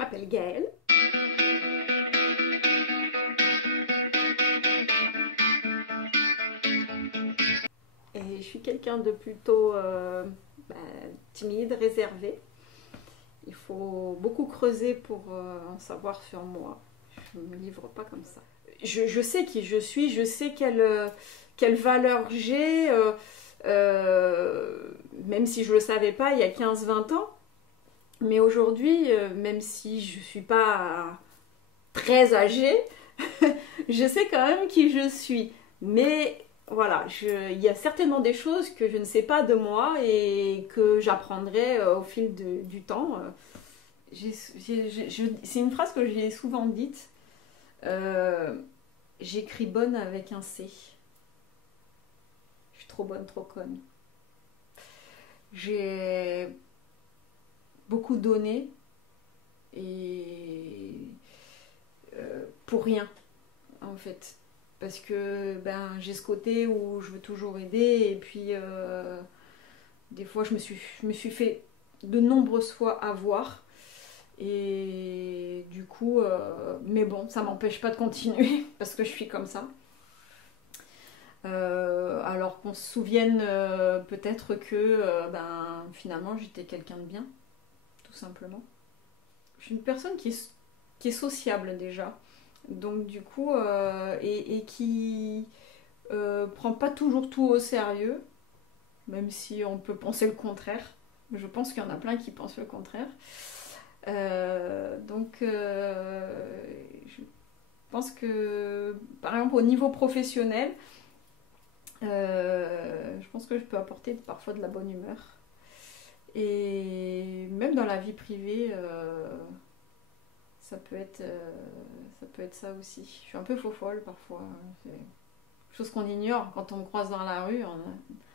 Je m'appelle Gaëlle. Et je suis quelqu'un de plutôt timide, réservé. Il faut beaucoup creuser pour en savoir sur moi. Je ne me livre pas comme ça. Je sais qui je suis, je sais quelle valeur j'ai, même si je ne le savais pas il y a 15-20 ans. Mais aujourd'hui, même si je ne suis pas très âgée, je sais quand même qui je suis. Mais voilà, il y a certainement des choses que je ne sais pas de moi et que j'apprendrai au fil du temps. C'est une phrase que j'ai souvent dite. J'écris bonne avec un C. Je suis trop bonne, trop conne. J'ai beaucoup donné et pour rien en fait. Parce que j'ai ce côté où je veux toujours aider et puis des fois je me suis fait de nombreuses fois avoir et du coup mais bon, ça m'empêche pas de continuer parce que je suis comme ça. Alors qu'on se souvienne peut-être que finalement j'étais quelqu'un de bien, tout simplement. Je suis une personne qui est sociable déjà, donc du coup et qui prend pas toujours tout au sérieux, même si on peut penser le contraire. Je pense qu'il y en a plein qui pensent le contraire. Je pense que par exemple au niveau professionnel, je pense que je peux apporter parfois de la bonne humeur. Et même dans la vie privée, ça peut être ça aussi. Je suis un peu faux-folle parfois. C'est chose qu'on ignore quand on me croise dans la rue. On a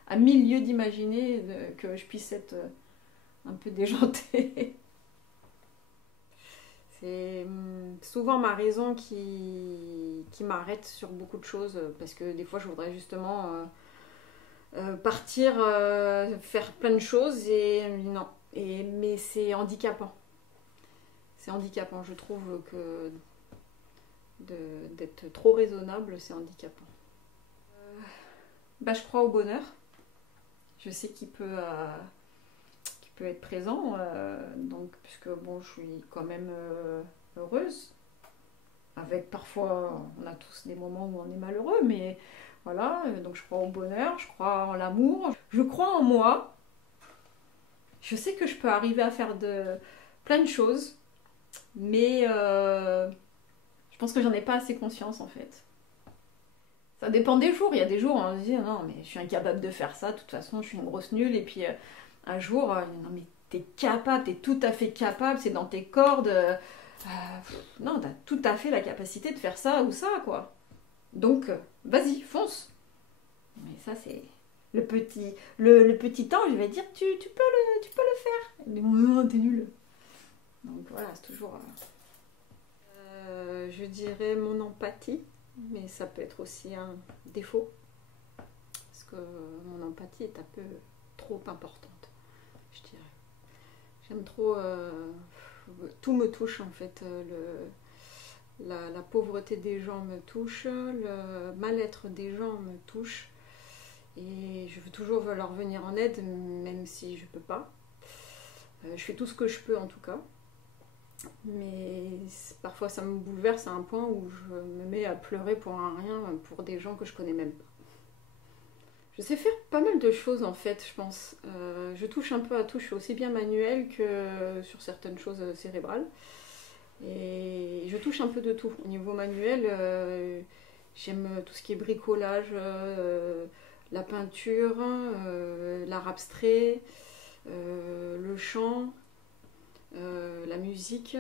à mille lieues d'imaginer que je puisse être un peu déjantée. C'est souvent ma raison qui m'arrête sur beaucoup de choses parce que des fois je voudrais justement partir faire plein de choses et non. Mais c'est handicapant. C'est handicapant. Je trouve que d'être trop raisonnable, c'est handicapant. Je crois au bonheur. Je sais qu'il peut être présent, donc puisque bon, je suis quand même heureuse. Avec parfois, on a tous des moments où on est malheureux, mais voilà. Donc je crois au bonheur, je crois en l'amour, je crois en moi. Je sais que je peux arriver à faire plein de choses, mais je pense que j'en ai pas assez conscience en fait. Ça dépend des jours. Il y a des jours où on se dit non, mais je suis incapable de faire ça. De toute façon, je suis une grosse nulle. Et puis un jour, non, mais t'es capable, t'es tout à fait capable. C'est dans tes cordes. Non, t'as tout à fait la capacité de faire ça ou ça, quoi. Donc, vas-y, fonce. Mais ça, c'est le petit ange. Il va dire tu peux le faire. Mais non, t'es nul. Donc voilà, c'est toujours. Je dirais mon empathie. Mais ça peut être aussi un défaut. Parce que mon empathie est un peu trop importante, je dirais. J'aime trop... tout me touche en fait. La pauvreté des gens me touche. Le mal-être des gens me touche. Et je veux toujours leur venir en aide, même si je peux pas. Je fais tout ce que je peux en tout cas. Mais parfois ça me bouleverse à un point où je me mets à pleurer pour un rien, pour des gens que je connais même pas. Je sais faire pas mal de choses en fait, je pense. Je touche un peu à tout, je suis aussi bien manuelle que sur certaines choses cérébrales. Et je touche un peu de tout. Au niveau manuel, j'aime tout ce qui est bricolage, la peinture, l'art abstrait, le chant. La musique,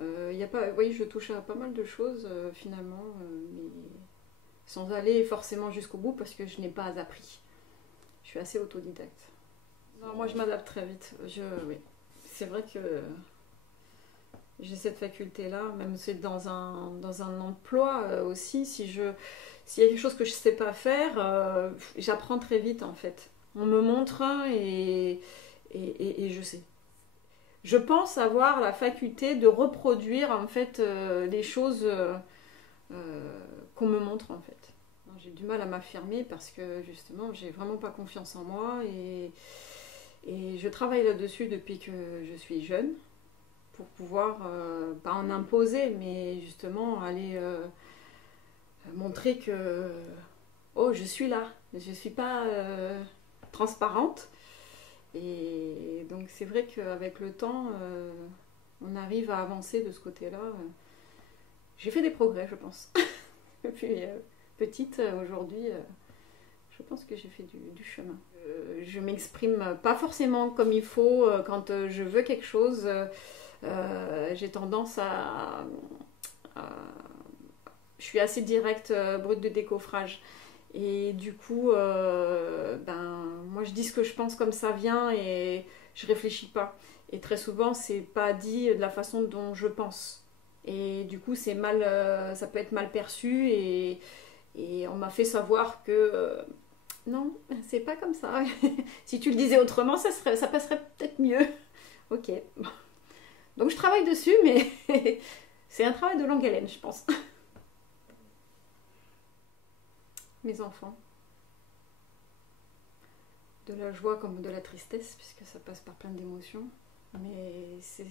y a pas, oui, je touche à pas mal de choses finalement, mais sans aller forcément jusqu'au bout parce que je n'ai pas appris. Je suis assez autodidacte. Non, moi je m'adapte très vite. Oui. C'est vrai que j'ai cette faculté-là, même c'est dans un emploi aussi. S'il y a quelque chose que je ne sais pas faire, j'apprends très vite en fait. On me montre et je sais. je pense avoir la faculté de reproduire en fait les choses qu'on me montre en fait. J'ai du mal à m'affirmer parce que justement j'ai vraiment pas confiance en moi et je travaille là-dessus depuis que je suis jeune pour pouvoir, pas en imposer, mais justement aller montrer que oh je suis là, je suis pas transparente. Et donc c'est vrai qu'avec le temps, on arrive à avancer de ce côté-là. J'ai fait des progrès, je pense. Et puis petite, aujourd'hui, je pense que j'ai fait du chemin. Je m'exprime pas forcément comme il faut quand je veux quelque chose. J'ai tendance à- je suis assez directe, brute de décoffrage. Et du coup, moi je dis ce que je pense comme ça vient et je réfléchis pas. Et très souvent, c'est pas dit de la façon dont je pense. Et du coup, c'est mal, ça peut être mal perçu et on m'a fait savoir que non, c'est pas comme ça. Si tu le disais autrement, ça passerait peut-être mieux. Ok. Bon. Donc je travaille dessus, mais c'est un travail de longue haleine, je pense. Mes enfants. De la joie comme de la tristesse, puisque ça passe par plein d'émotions. Mais ce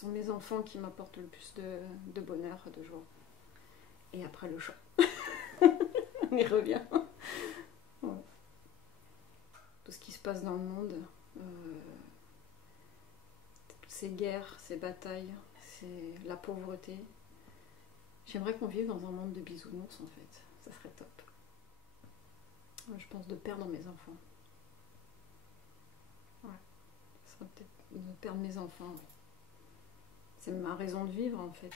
sont mes enfants qui m'apportent le plus de bonheur, de joie. Et après le chat. On y revient. Ouais. Tout ce qui se passe dans le monde, toutes ces guerres, ces batailles, c'est la pauvreté. J'aimerais qu'on vive dans un monde de bisounours en fait. Ça serait top. Je pense de perdre mes enfants. Ouais. Ça serait peut-être de perdre mes enfants. C'est ma raison de vivre en fait.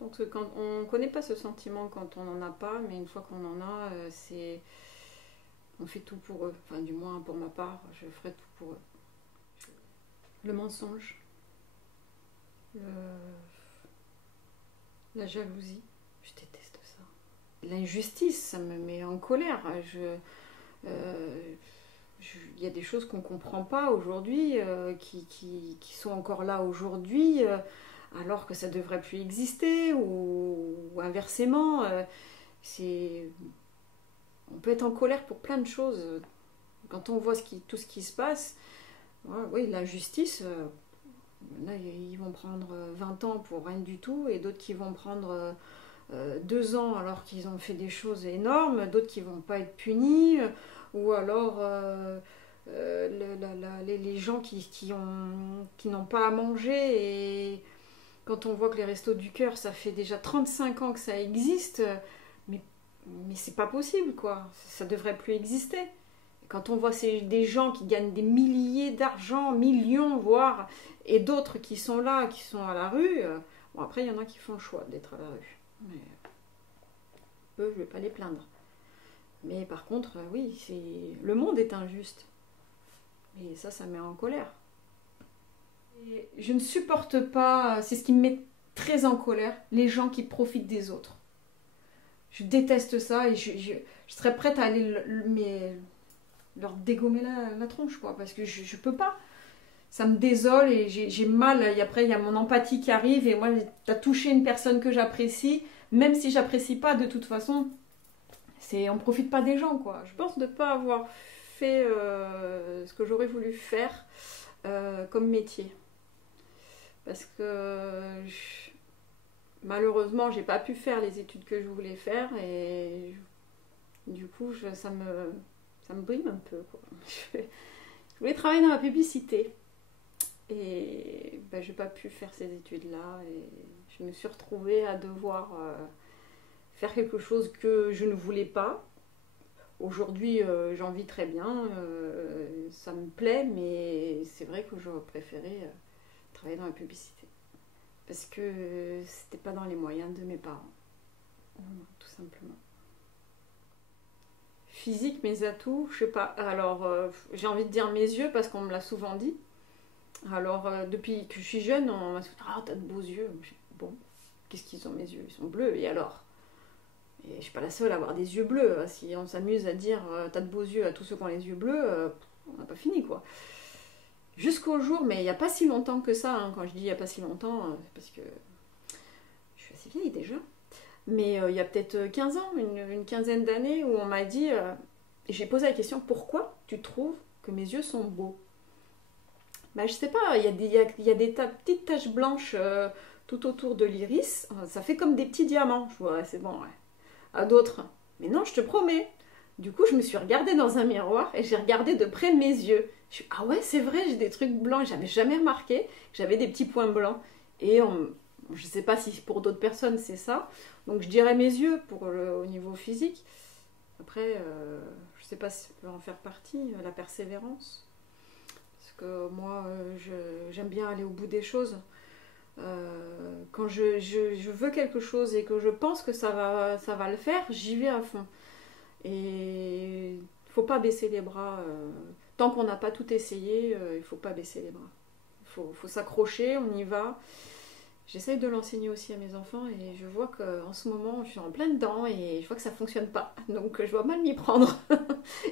Je pense que quand on ne connaît pas ce sentiment quand on n'en a pas, mais une fois qu'on en a, c'est on fait tout pour eux. Enfin, du moins pour ma part, je ferai tout pour eux. Le mensonge, la jalousie, je déteste ça. L'injustice, ça me met en colère. Il y a des choses qu'on ne comprend pas aujourd'hui, qui sont encore là aujourd'hui, alors que ça ne devrait plus exister, ou inversement. On peut être en colère pour plein de choses. Quand on voit tout ce qui se passe, ouais, oui, l'injustice, là, ils vont prendre 20 ans pour rien du tout, et d'autres qui vont prendre 2 ans alors qu'ils ont fait des choses énormes, d'autres qui vont pas être punis, ou alors les gens qui n'ont pas à manger, et quand on voit que les restos du cœur, ça fait déjà 35 ans que ça existe, mais, mais c'est pas possible quoi, ça devrait plus exister. Quand on voit des gens qui gagnent des milliers d'argent, millions voire, et d'autres qui sont là, qui sont à la rue, bon après il y en a qui font le choix d'être à la rue. Mais eux, je vais pas les plaindre. Mais par contre, oui, le monde est injuste. Et ça met en colère. Et je ne supporte pas, c'est ce qui me met très en colère, les gens qui profitent des autres. Je déteste ça et je serais prête à aller leur dégommer la tronche, quoi, parce que je peux pas. Ça me désole et j'ai mal. Et après, il y a mon empathie qui arrive et moi, t'as touché une personne que j'apprécie, même si j'apprécie pas, de toute façon, on profite pas des gens, quoi. Je pense de pas avoir fait ce que j'aurais voulu faire comme métier. Parce que malheureusement, j'ai pas pu faire les études que je voulais faire et du coup, ça me brime un peu, quoi. Je voulais travailler dans la publicité et ben, j'ai pas pu faire ces études-là et je me suis retrouvée à devoir faire quelque chose que je ne voulais pas. Aujourd'hui, j'en vis très bien, ça me plaît, mais c'est vrai que j'aurais préféré travailler dans la publicité. Parce que c'était pas dans les moyens de mes parents. Tout simplement. Physique, mes atouts, je sais pas. Alors, j'ai envie de dire mes yeux parce qu'on me l'a souvent dit. Alors, depuis que je suis jeune, on m'a dit « Ah, t'as de beaux yeux !» Bon, qu'est-ce qu'ils ont mes yeux? Ils sont bleus, et alors? Et je suis pas la seule à avoir des yeux bleus. Si on s'amuse à dire « T'as de beaux yeux » à tous ceux qui ont les yeux bleus, on n'a pas fini, quoi. Jusqu'au jour, mais il n'y a pas si longtemps que ça, hein. Quand je dis il n'y a pas si longtemps, parce que je suis assez vieille déjà, mais il y a peut-être 15 ans, une quinzaine d'années, où on m'a dit, j'ai posé la question, pourquoi tu trouves que mes yeux sont beaux? Bah, je sais pas, il y a des petites taches blanches tout autour de l'iris, ça fait comme des petits diamants. Je vois, ouais, c'est bon, ouais. À d'autres, mais non, je te promets. Du coup, je me suis regardée dans un miroir et j'ai regardé de près mes yeux. Je suis, ah ouais, c'est vrai, j'ai des trucs blancs, j'avais jamais remarqué, j'avais des petits points blancs. Et je sais pas si pour d'autres personnes c'est ça, donc je dirais mes yeux au niveau physique. Après, je sais pas si ça peut en faire partie, la persévérance. Parce que moi, j'aime bien aller au bout des choses. Quand je veux quelque chose et que je pense que ça va le faire, j'y vais à fond. Et il ne faut pas baisser les bras. Tant qu'on n'a pas tout essayé, il ne faut pas baisser les bras. Faut s'accrocher, on y va. J'essaye de l'enseigner aussi à mes enfants et je vois qu'en ce moment, je suis en plein dedans et je vois que ça ne fonctionne pas. Donc je dois mal m'y prendre.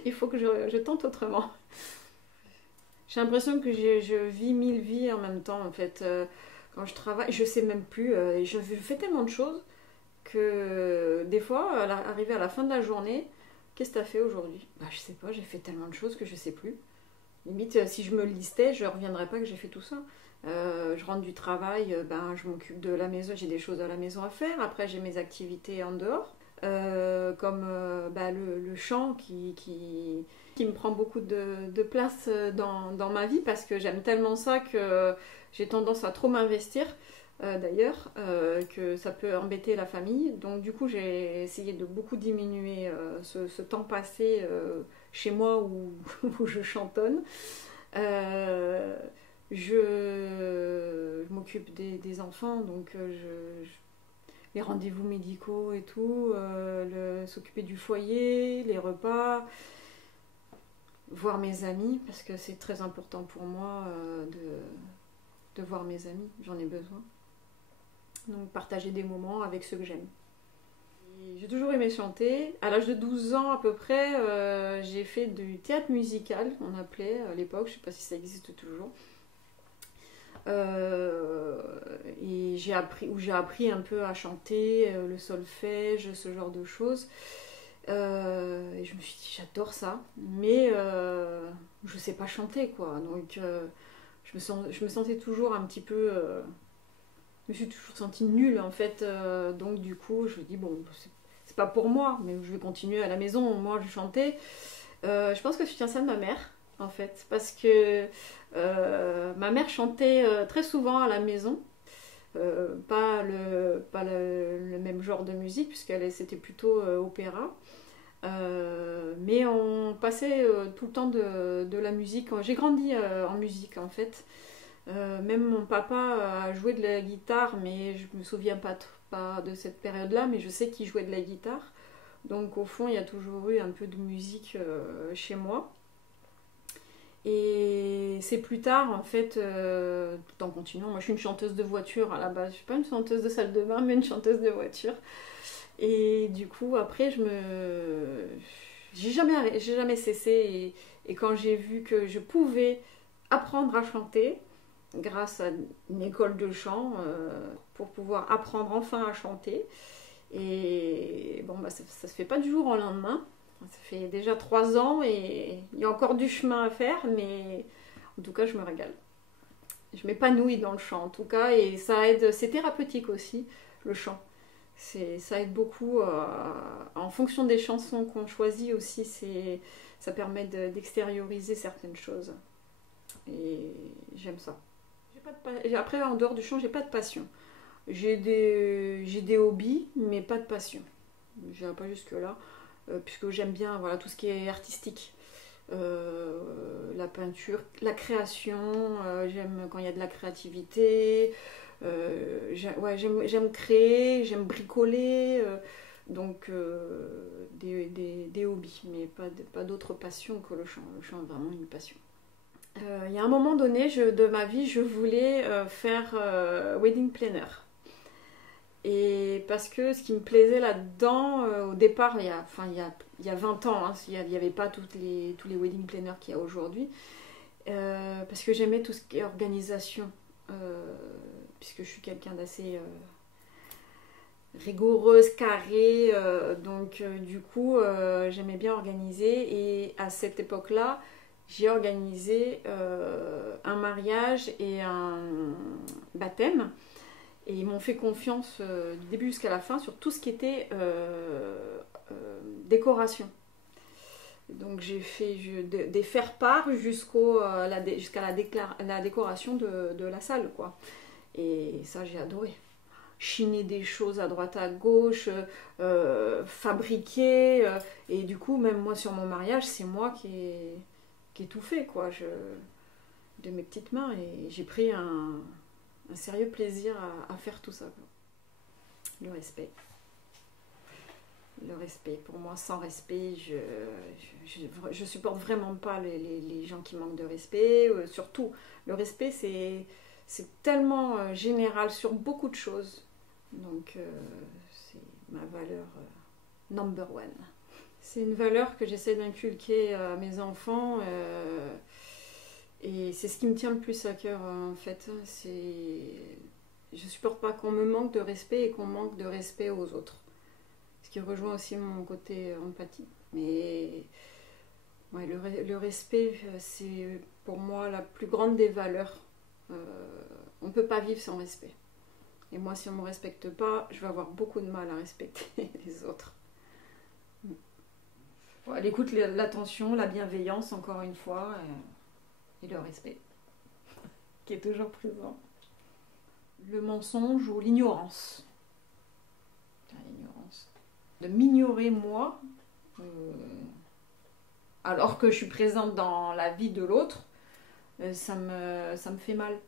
Il faut que je tente autrement. J'ai l'impression que je vis 1000 vies en même temps en fait. Quand je travaille, je sais même plus. Je fais tellement de choses que des fois, arrivé à la fin de la journée, qu'est-ce que tu as fait aujourd'hui? Bah, je sais pas, j'ai fait tellement de choses que je sais plus. Limite, si je me listais, je ne reviendrais pas que j'ai fait tout ça. Je rentre du travail, ben, je m'occupe de la maison, j'ai des choses à la maison à faire. Après, j'ai mes activités en dehors, comme bah, le chant qui me prend beaucoup de place dans ma vie parce que j'aime tellement ça que j'ai tendance à trop m'investir. D'ailleurs, que ça peut embêter la famille. Donc du coup, j'ai essayé de beaucoup diminuer ce temps passé chez moi où je chantonne. Je m'occupe des enfants, donc les rendez-vous médicaux et tout, s'occuper du foyer, les repas, voir mes amis, parce que c'est très important pour moi de voir mes amis, j'en ai besoin. Donc partager des moments avec ceux que j'aime. J'ai toujours aimé chanter. À l'âge de 12 ans à peu près, j'ai fait du théâtre musical, on appelait à l'époque, je ne sais pas si ça existe toujours. Et j'ai appris un peu à chanter, le solfège, ce genre de choses. Et je me suis dit, j'adore ça, mais je ne sais pas chanter, quoi. Donc je me sentais toujours un petit peu... je me suis toujours sentie nulle en fait, donc du coup je me dis bon, c'est pas pour moi, mais je vais continuer à la maison, moi je chantais. Je pense que je tiens ça de ma mère en fait, parce que ma mère chantait très souvent à la maison, pas le même genre de musique, c'était plutôt opéra. Mais on passait tout le temps de la musique. J'ai grandi en musique en fait. Même mon papa a joué de la guitare, mais je me souviens pas de cette période-là, mais je sais qu'il jouait de la guitare. Donc au fond, il y a toujours eu un peu de musique chez moi. Et c'est plus tard, en fait, tout en continuant, moi je suis une chanteuse de voiture à la base, je suis pas une chanteuse de salle de bain, mais une chanteuse de voiture. Et du coup, après, j'ai jamais cessé. Et quand j'ai vu que je pouvais apprendre à chanter, grâce à une école de chant, pour pouvoir apprendre enfin à chanter. Et bon, bah, ça se fait pas du jour au lendemain. Ça fait déjà 3 ans et il y a encore du chemin à faire, mais en tout cas, je me régale. Je m'épanouis dans le chant, en tout cas, et ça aide. C'est thérapeutique aussi, le chant. Ça aide beaucoup. En fonction des chansons qu'on choisit aussi, ça permet d'extérioriser certaines choses. Et j'aime ça. Après, en dehors du chant, j'ai pas de passion. J'ai des hobbies, mais pas de passion. J'irai pas jusque-là, puisque j'aime bien voilà, tout ce qui est artistique. La peinture, la création, j'aime quand il y a de la créativité, j'aime créer, j'aime bricoler, donc des hobbies, mais pas d'autres passions que le chant. Le chant est vraiment une passion. Il y a un moment donné de ma vie, je voulais faire wedding planner. Et parce que ce qui me plaisait là-dedans, au départ, il y a 20 ans, hein, il n'y avait pas tous les wedding planners qu'il y a aujourd'hui. parce que j'aimais tout ce qui est organisation, puisque je suis quelqu'un d'assez rigoureuse, carrée, donc du coup j'aimais bien organiser, et à cette époque-là j'ai organisé un mariage et un baptême, et ils m'ont fait confiance du début jusqu'à la fin sur tout ce qui était décoration. Donc j'ai fait des faire-part jusqu'à la décoration de la salle, quoi. Et ça, j'ai adoré. Chiner des choses à droite à gauche, fabriquer. Et du coup, même moi sur mon mariage, c'est moi qui ai tout fait, quoi. De mes petites mains. Et j'ai pris un sérieux plaisir à faire tout ça, quoi. Le respect. Le respect. Pour moi, sans respect, je supporte vraiment pas les gens qui manquent de respect. Surtout, le respect, c'est tellement général sur beaucoup de choses. Donc, c'est ma valeur number one. C'est une valeur que j'essaie d'inculquer à mes enfants. Et c'est ce qui me tient le plus à cœur, en fait. Je supporte pas qu'on me manque de respect et qu'on manque de respect aux autres. Ce qui rejoint aussi mon côté empathie. Mais ouais, le respect, c'est pour moi la plus grande des valeurs. On ne peut pas vivre sans respect. Et moi, si on ne me respecte pas, je vais avoir beaucoup de mal à respecter les autres. Ouais, l'écoute, l'attention, la bienveillance, encore une fois, et le respect, qui est toujours présent. Le mensonge ou l'ignorance. L'ignorance. De m'ignorer moi, alors que je suis présente dans la vie de l'autre, ça me fait mal.